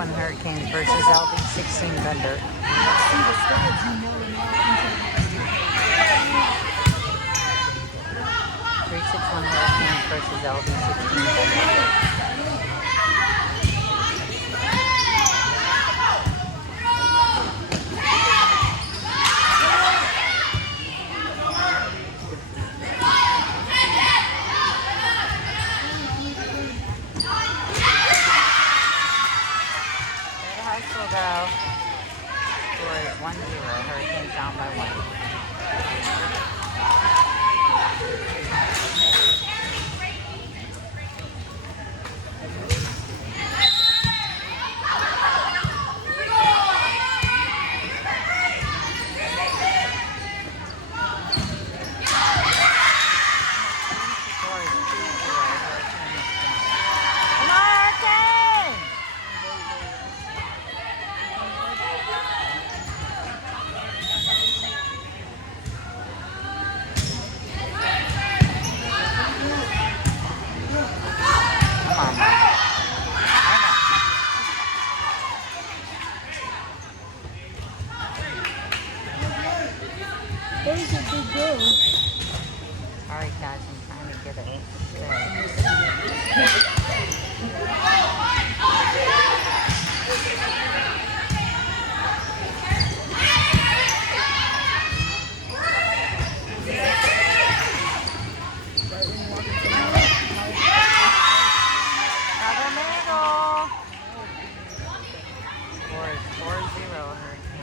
6-1 Hurricanes versus LV16 Thunder. 3-6-1 Hurricanes versus LV16 Thunder. Go. Score is 1-0. Hurricanes down by 1. Sorry guys, I'm trying to get it. Score is 4-0 Hurricanes.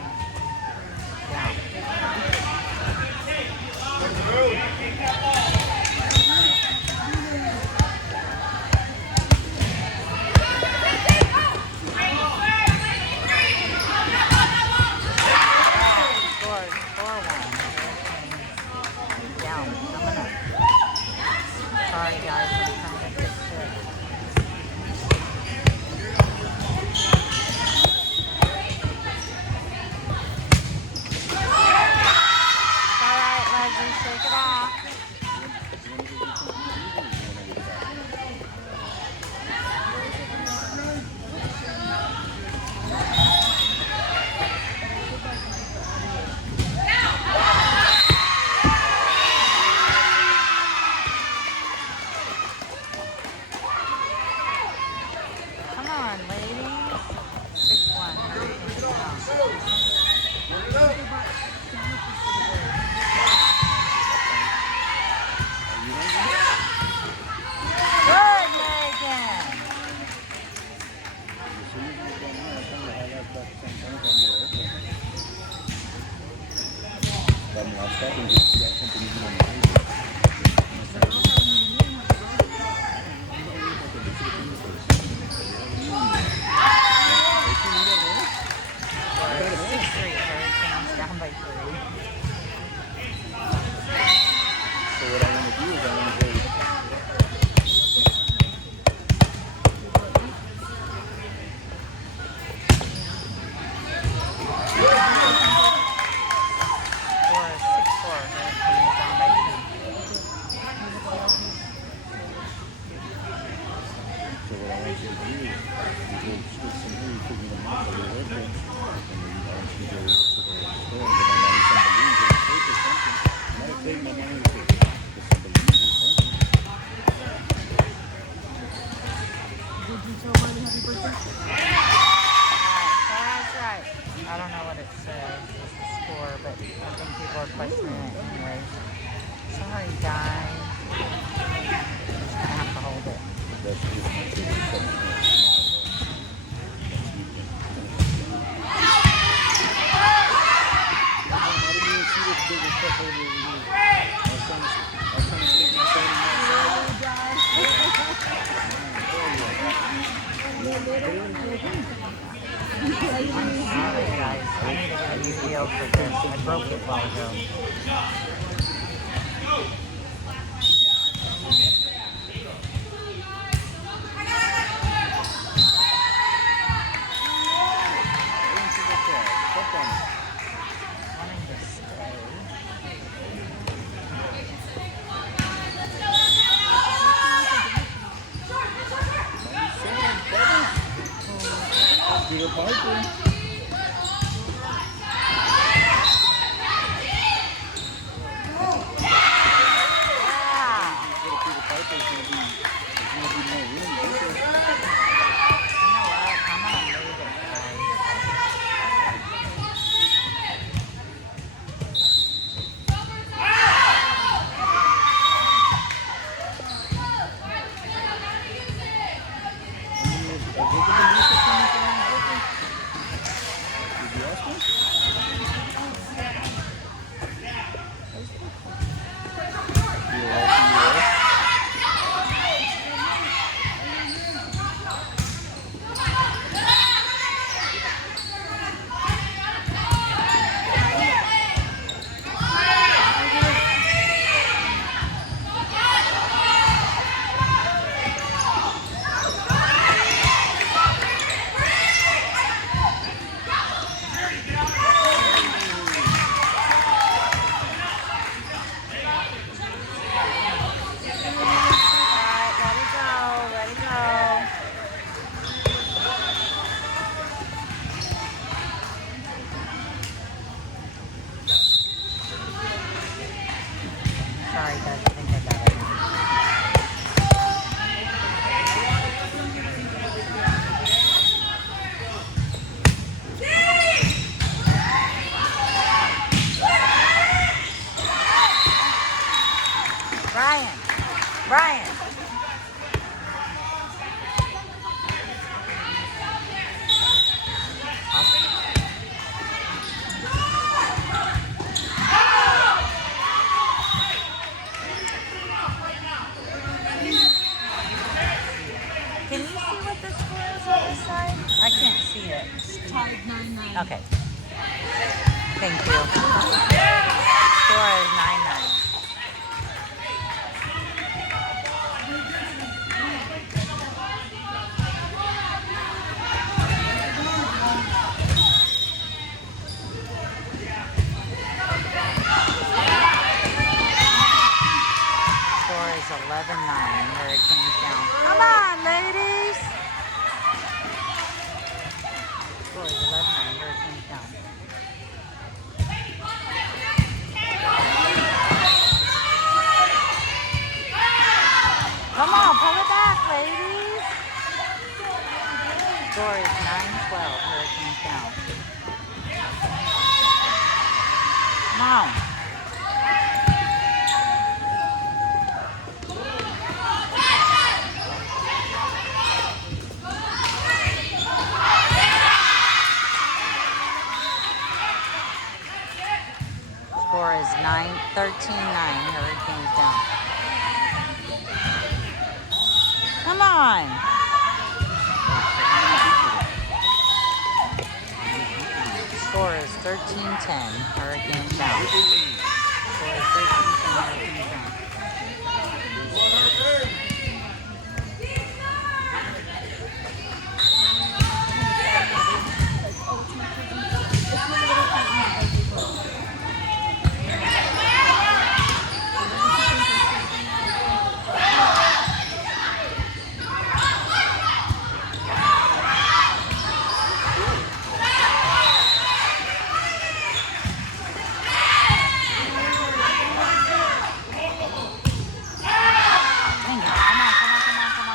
Sorry guys, I'm trying to fix it. Alright, Leslie, shake it off. Come on, ladies. 6-1. Hurricanes down. I don't know what it says, the score, but I think people are questioning it anyways. Sorry, guys. Just gonna have to hold it. Sorry guys, I need to get a new deal for this. I broke it a while ago. Peter Piper. Sorry, guys, I think I got it. Brian! Can you see what the score is on this side? I can't see it. Tied 9-9. Okay. Thank you. Score is 9-9. Score is 11-9. Hurricanes down. Come on, ladies! Score is 11-9. Hurricanes down. Come on, pull it back, ladies. Score is 9-12. Hurricanes down. Come on. Score is 13-9. Hurricanes down. Come on. Score is 13-10. Hurricanes down. Score is 13-10. Hurricanes down.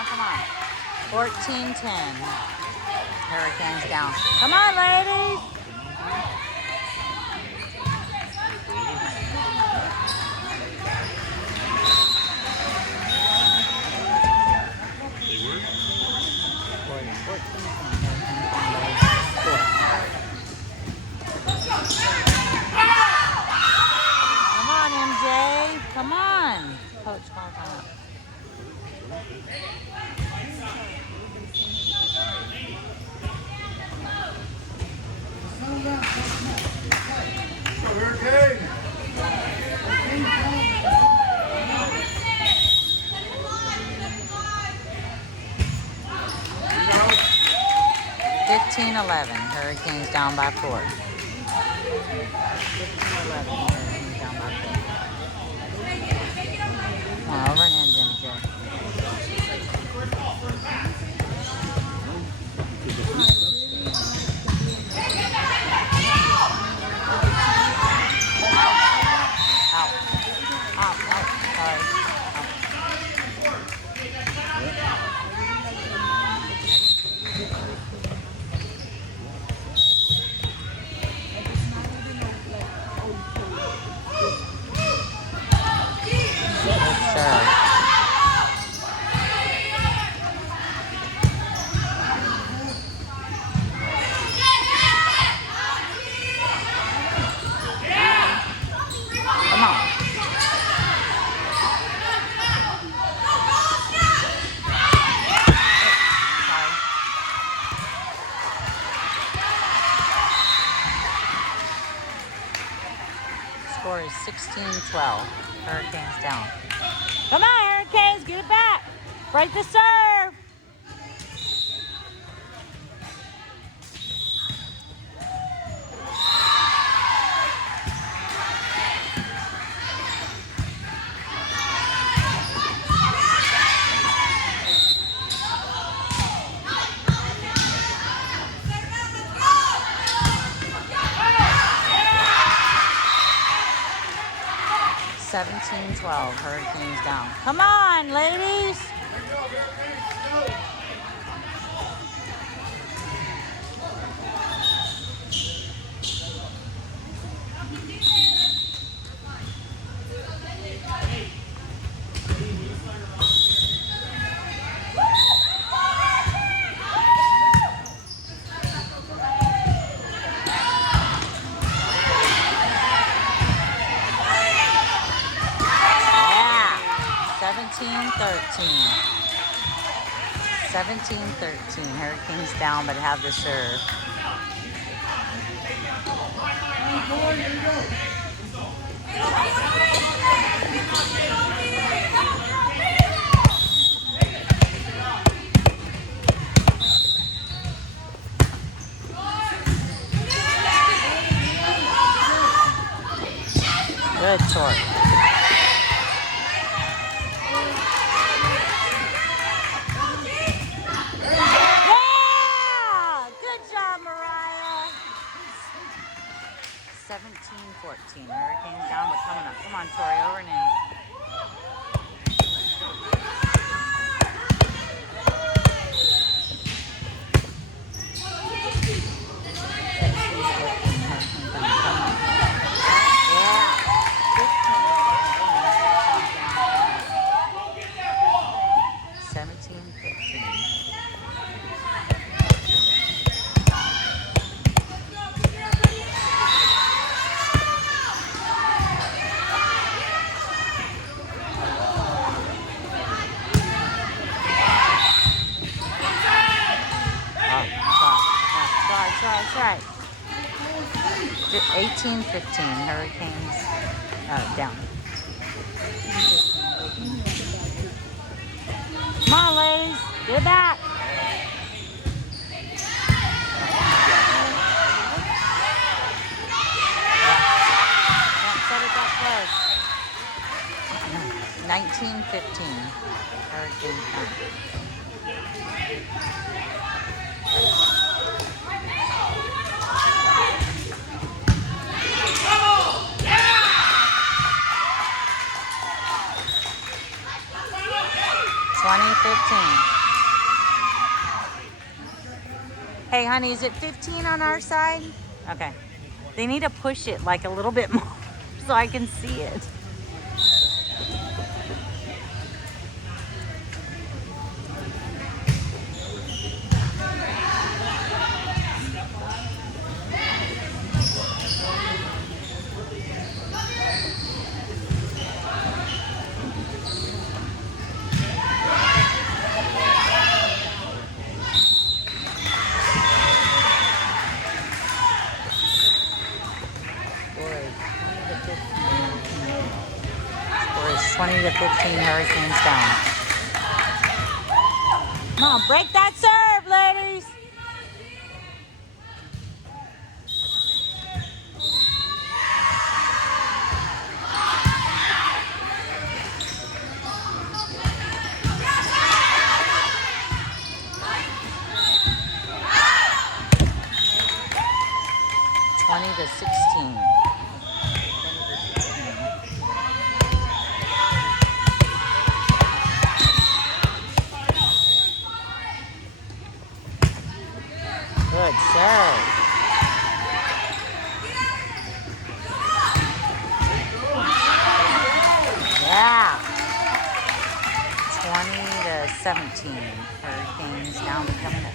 Come on. 14-10. Hurricanes down. Come on, ladies. Come on, MJ. Come on. Coach, call time. Hurricane! 15-11. Hurricanes down by 4. 15-11. Hurricanes down by 4. Come on, over and in, Jimmy Joe. Score is 16-12. Hurricanes down. Come on, Hurricanes, get it back. Break the serve. $17-12. Hurricanes down. Come on, ladies. Yeah. 17-13. 17-13. Hurricanes down, but have the serve. Good, Tori. Yeah! Good job, Mariah. 17-14. Hurricanes down, but coming up. Come on, Tori, over and in. Right. 18-15. Hurricanes down. Come on, ladies. Get it back. Don't set it that close. 19-15. Hurricanes down. 20-15. Hey, honey, is it 15 on our side? Okay. They need to push it like a little bit more so I can see it. Score is 20-15. Hurricanes down. Come on, break that serve, ladies. To 16. Good serve. Yeah. 20-17. Hurricanes down coming up.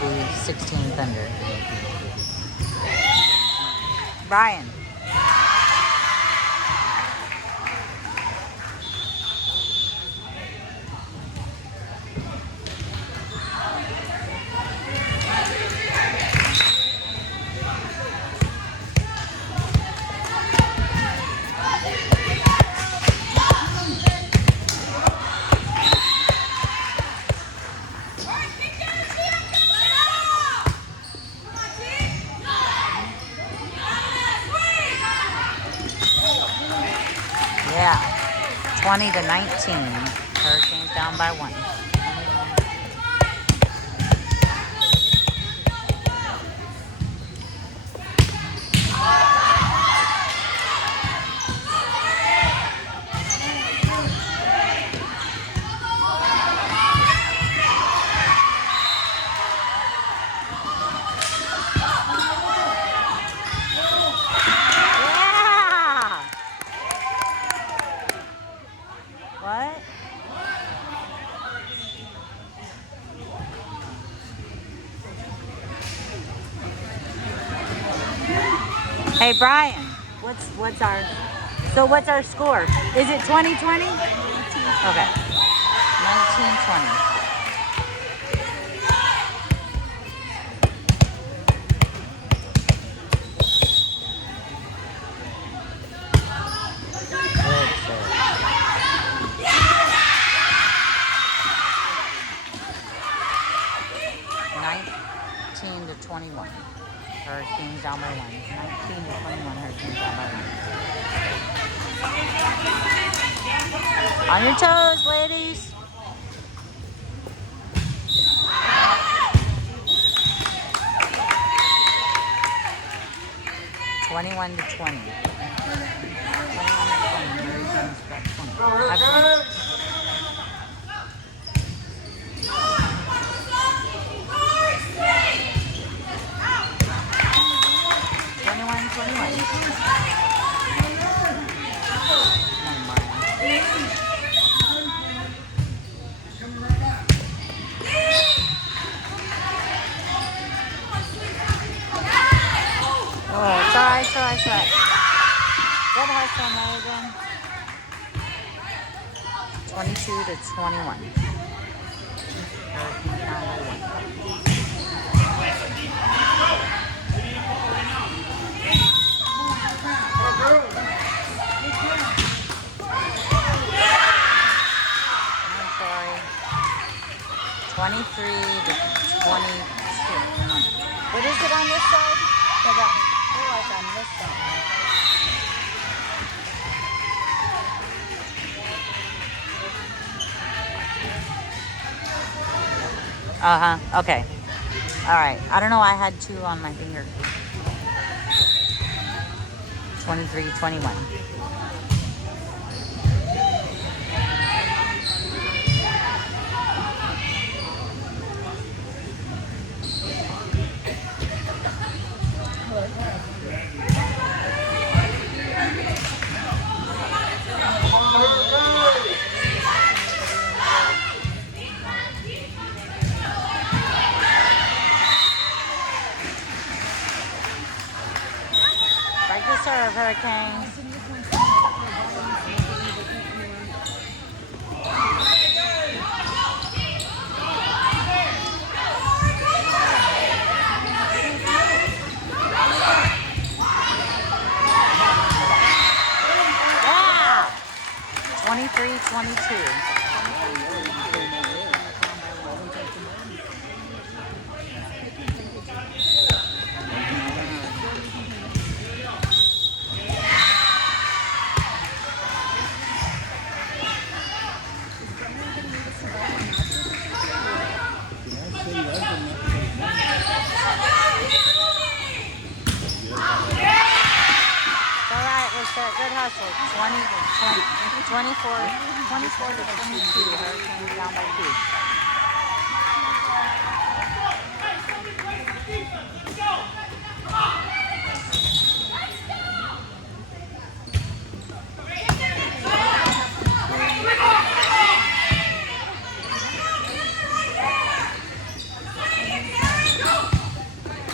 be 16 Thunder. Brian. Yeah, 20 to 19. Hurricanes down by 1. Yeah! What? Hey Brian, what's our score? Is it 2020? Okay. 1920. Good serve. 19 to 21. Hurricanes down by 1. 19 to 21. Hurricanes down by 1. On your toes, ladies. $21 to 20. 21 to 20. Hurricanes got 20. Oh, sorry. Good hustle, Megan. 22 to 21. Hurricanes down by 1. I'm sorry. 23 to 22. What is it on this side? They're like on this side. Okay. Alright. I don't know, I had 2 on my finger. 23 to 21. Break the serve, Hurricanes. Yeah! 23-22. Good hustle. 24 to 22. Hurricanes down by 2.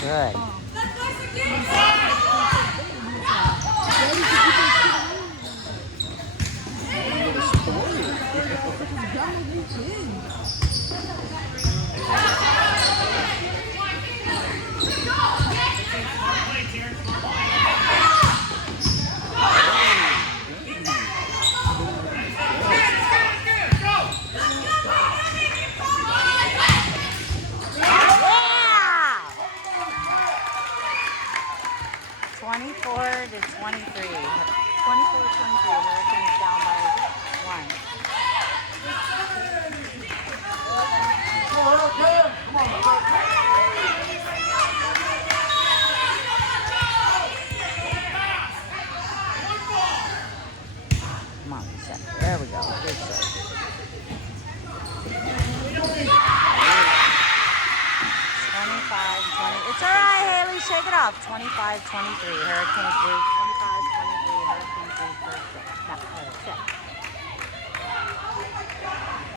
Good. Yeah! 24-23. 24-23. Hurricanes down by 1. Come on, set. There we go. Good set. 25-20. It's all right, Haley. Shake it off. 25-23. Hurricanes lose. 25-23. Hurricanes lose first set. No, set.